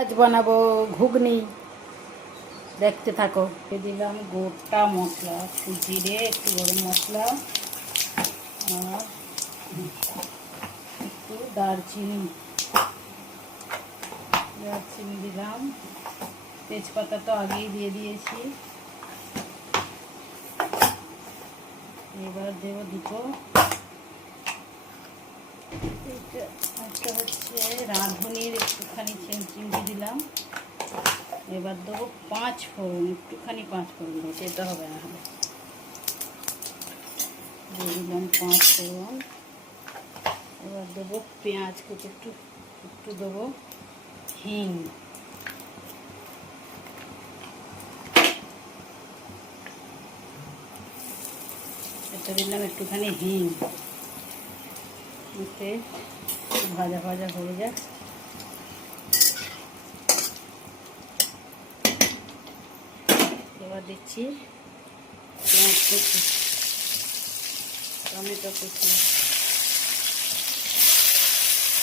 আজ বানাবো ঘুগনি, দেখতে থাকো। দিলাম গোটা মশলা, একটু জিরে, একটু গরম মশলা আর একটু দারচিনি দিলাম। তেজপাতা তো আগেই দিয়ে দিয়েছি। এবার দেবো দুটো, একটা হচ্ছে রাঁধুনির একটুখানি চিংড়ি দিলাম। এবার দেবো 5 ফোড়ন, একটুখানি 5 ফোড়ন দেবো, সেটা হবে না, হবে। দিয়ে দিলাম 5 ফোড়ন। এবার দেবো পেঁয়াজ কুচি, একটু একটু দেবো হিং, এটা দিলাম একটুখানি হিং। এতে ভাজা ভাজা হয়ে যায়। এবার দিচ্ছি পেঁয়াজ কুচি, টমেটো কুচি,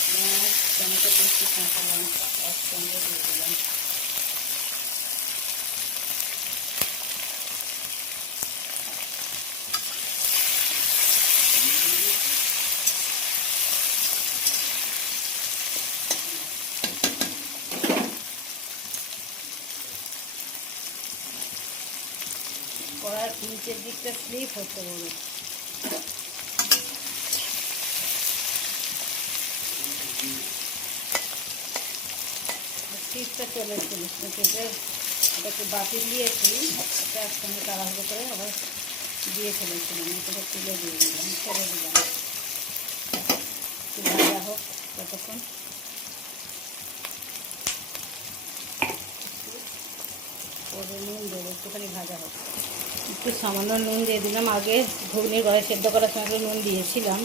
পেঁয়াজ টমেটো কুচি, কাঁচা লঙ্কা একসঙ্গে দিয়ে দিলাম। কড়ার নিচের দিকটা স্লিপ হতে হবে। স্লিপটা চলে এসেছিল, কেটে এটাকে বাতিল দিয়েছি, এটা একসঙ্গে তাড়াহুড়ো করে আবার দিয়ে ফেলেছিলাম। এটাকে তুলে দিয়ে দিলাম, ছেড়ে দিলাম, একটু ভাজা হোক ততক্ষণ। ওদের নুন দেবো, একটুখানি ভাজা হোক। একটু সামান্য নুন দিয়ে দিলাম। আগে ঘুগনির গড়াই সেদ্ধ করার সময় নুন দিয়েছিলাম,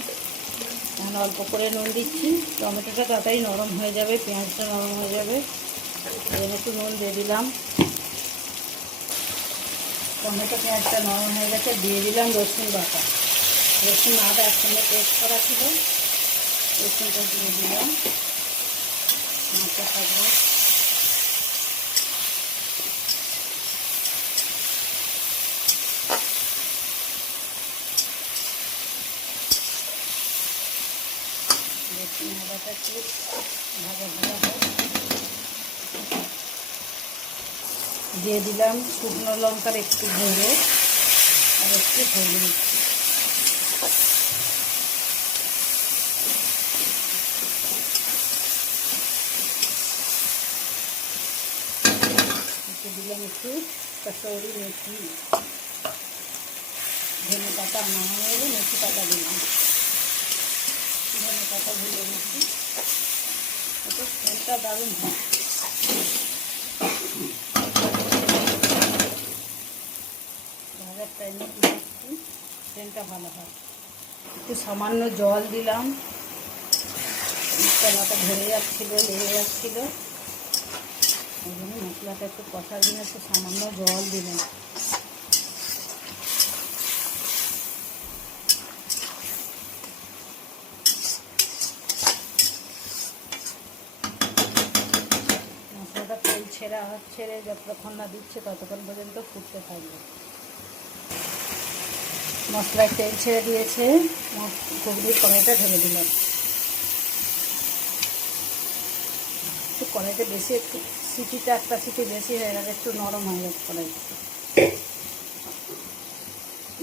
এখন অল্প করে নুন দিচ্ছি। টমেটোটা তাড়াতাড়ি নরম হয়ে যাবে, পেঁয়াজটা নরম হয়ে যাবে, এর একটু নুন দিয়ে দিলাম। টমেটো পেঁয়াজটা নরম হয়ে গেছে, দিয়ে দিলাম রসুন বাটা। রসুন আদা একসঙ্গে পেস্ট করা ছিল, রসুনটা দিয়ে দিলাম। নাড়তে থাকবো। রসুন আদাটা একটু ভাজা ভাজা হোক। দিয়ে দিলাম শুকনো লঙ্কার একটু গুঁড়ো আর একটু হলুদ। দিলাম একটু কসুরি মেথি, ধনে পাতা নামিয়ে মেথি পাতা দিলাম। ধনে পাতা ভুলে গেছি, এটা সেন্টটা দারুণ হয়। ভাজার টাইমে একটু সেন্টটা ভালো হয়। একটু সামান্য জল দিলাম, মশলাটা ধরে যাচ্ছিলো, লেগে যাচ্ছিলো, ওই জন্য মশলাটা একটু কষার জন্য একটু সামান্য জল দিলাম। মশলাটা তেল ছেড়ে যতক্ষণ না দিচ্ছে ততক্ষণ পর্যন্ত ফুটতে থাকবে। মশলায় তেল ছেড়ে দিয়েছে, ঘুগনির কড়াইটা ঢেলে দিলাম। একটু কড়াইতে বেশি, একটু সিটিটা একটা সিটি বেশি হয়ে গেছে, একটু নরম হয়ে গেছে কড়াইটা।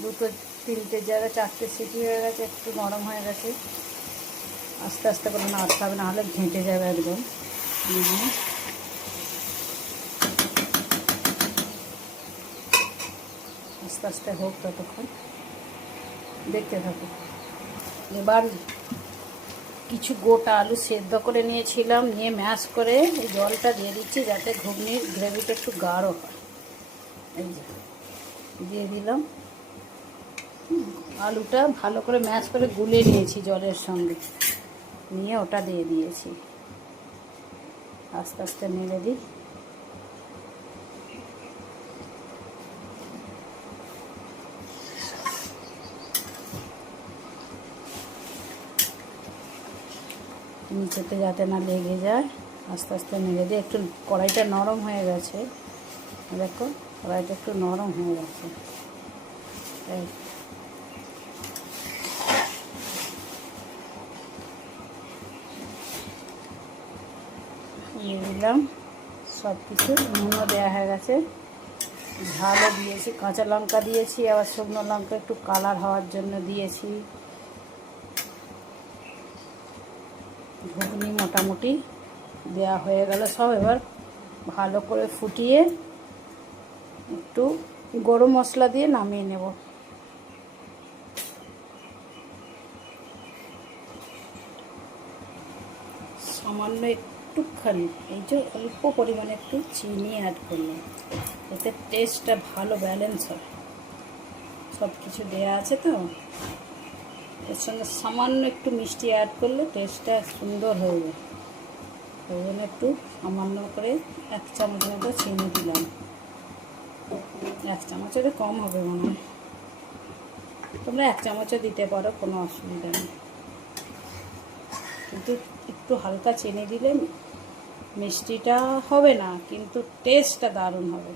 2-3 জায়গায় 4টে সিটি হয়ে গেছে, একটু নরম হয়ে গেছে। আস্তে আস্তে করে নাড়তে হবে, নাহলে ঘেঁটে যাবে একদম। আস্তে আস্তে হোক ততক্ষণ, দেখতে থাকো। এবার কিছু গোটা আলু সেদ্ধ করে নিয়েছিলাম, নিয়ে ম্যাশ করে এই জলটা দিয়ে দিচ্ছি, যাতে ঘুগনির গ্রেভিটা একটু গাঢ় হয়। এই যে দিয়ে দিলাম। আলুটা ভালো করে ম্যাশ করে গুলে নিয়েছি জলের সঙ্গে, নিয়ে ওটা দিয়ে দিয়েছি। আস্তে আস্তে নেড়ে দিই। নিচেতে যাতে না লেগে যায়। আস্তে আস্তে নেড়ে দিয়ে একটু কড়াইটা নরম হয়ে গেছে, দেখো কড়াইটা একটু নরম হয়ে গেছে। দিয়ে দিলাম সব কিছু, নুনও দেওয়া হয়ে গেছে, ঝালও দিয়েছি, কাঁচা লঙ্কা দিয়েছি, আবার শুকনো লঙ্কা একটু কালার হওয়ার জন্য দিয়েছি। ঘুগনি মোটামুটি দেওয়া হয়ে গেল সব। এবার ভালো করে ফুটিয়ে একটু গরম মশলা দিয়ে নামিয়ে নেব। সামান্য একটুখানি, এই যে অল্প পরিমাণে একটু চিনি অ্যাড করলাম, এতে টেস্টটা ভালো ব্যালেন্স হয়। সব কিছু দেওয়া আছে তো, এর সঙ্গে সামান্য একটু মিষ্টি অ্যাড করলে টেস্টটা সুন্দর হয়ে যায়। ওই জন্য একটু সামান্য করে 1 চামচ মতো চিনি দিলাম। 1 চামচের কম হবে মনে হয়, তোমরা 1 চামচও দিতে পারো, কোনো অসুবিধা নেই। কিন্তু একটু হালকা চিনি দিলে মিষ্টিটা হবে না, কিন্তু টেস্টটা দারুণ হবে।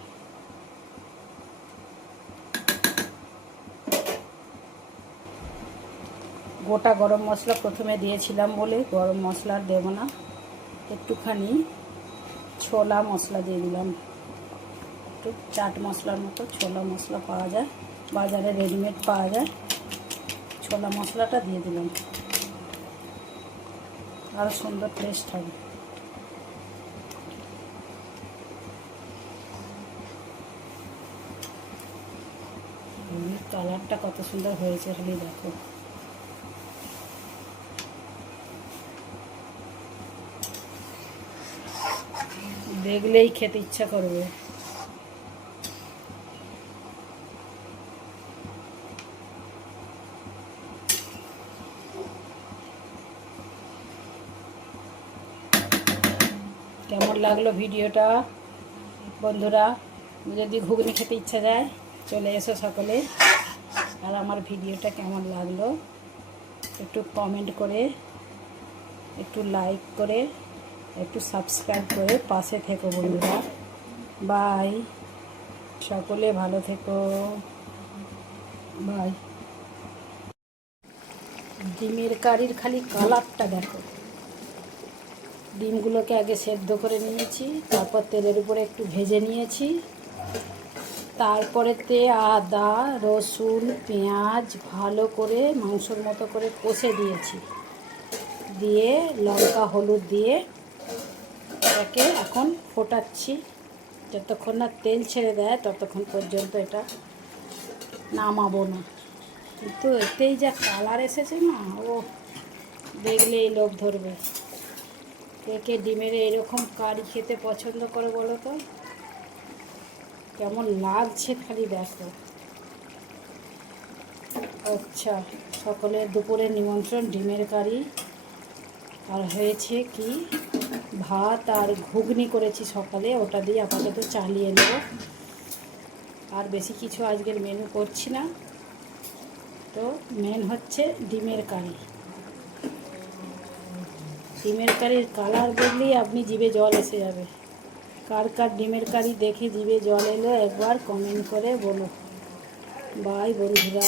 গোটা গরম মশলা প্রথমে দিয়েছিলাম বলে গরম মশলা আর দেবো না, একটুখানি ছোলা মশলা দিয়ে দিলাম। একটু চাট মশলার মতো ছোলা মশলা পাওয়া যায়, বাজারে রেডিমেড পাওয়া যায়, ছোলা মশলাটা দিয়ে দিলাম, আরও সুন্দর টেস্ট হবে। কালারটা কত সুন্দর হয়েছে খালি দেখো। দেখলেই খেতে ইচ্ছা করবে। কেমন লাগলো ভিডিওটা বন্ধুরা? যদি ঘুগনি খেতে ইচ্ছা যায় চলে এসো সকলে। আর আমার ভিডিওটা কেমন লাগলো একটু কমেন্ট করে, একটু লাইক করে, একটু সাবস্ক্রাইব করে পাশে থেকো বন্ধুরা। বাই, সকলে ভালো থেকো, বাই। ডিমের কারির খালি কালারটা দেখো। ডিমগুলোকে আগে সেদ্ধ করে নিয়েছি, তারপর তেলের উপরে একটু ভেজে নিয়েছি, তারপরেতে আদা রসুন পেঁয়াজ ভালো করে মাংসর মতো করে কষে দিয়েছি, দিয়ে লঙ্কা হলুদ দিয়ে এটাকে এখন ফোটাচ্ছি। যতক্ষণ না তেল ছেড়ে দেয় ততক্ষণ পর্যন্ত এটা নামাবো না। কিন্তু এতেই যা কালার এসেছে না, ও দেখলেই লোভ ধরবে। কে কে ডিমের এরকম কারি খেতে পছন্দ করে বলো তো? কেমন লাগছে খালি দেখো। আচ্ছা, সকলের দুপুরে নিমন্ত্রণ ডিমের কারি। আর হয়েছে কি, ভাত আর ঘুগনি করেছি সকালে, ওটা দিয়ে আপাতত চালিয়ে নেব। আর বেশি কিছু আজকের মেনু করছি না, তো মেন হচ্ছে ডিমের কারি। ডিমের কারির কালার দেখলেই আপনি জিভে জল এসে যাবে। কার কার ডিমের কারি দেখে জিভে জল এলো একবার কমেন্ট করে বলো। বাই বন্ধুরা।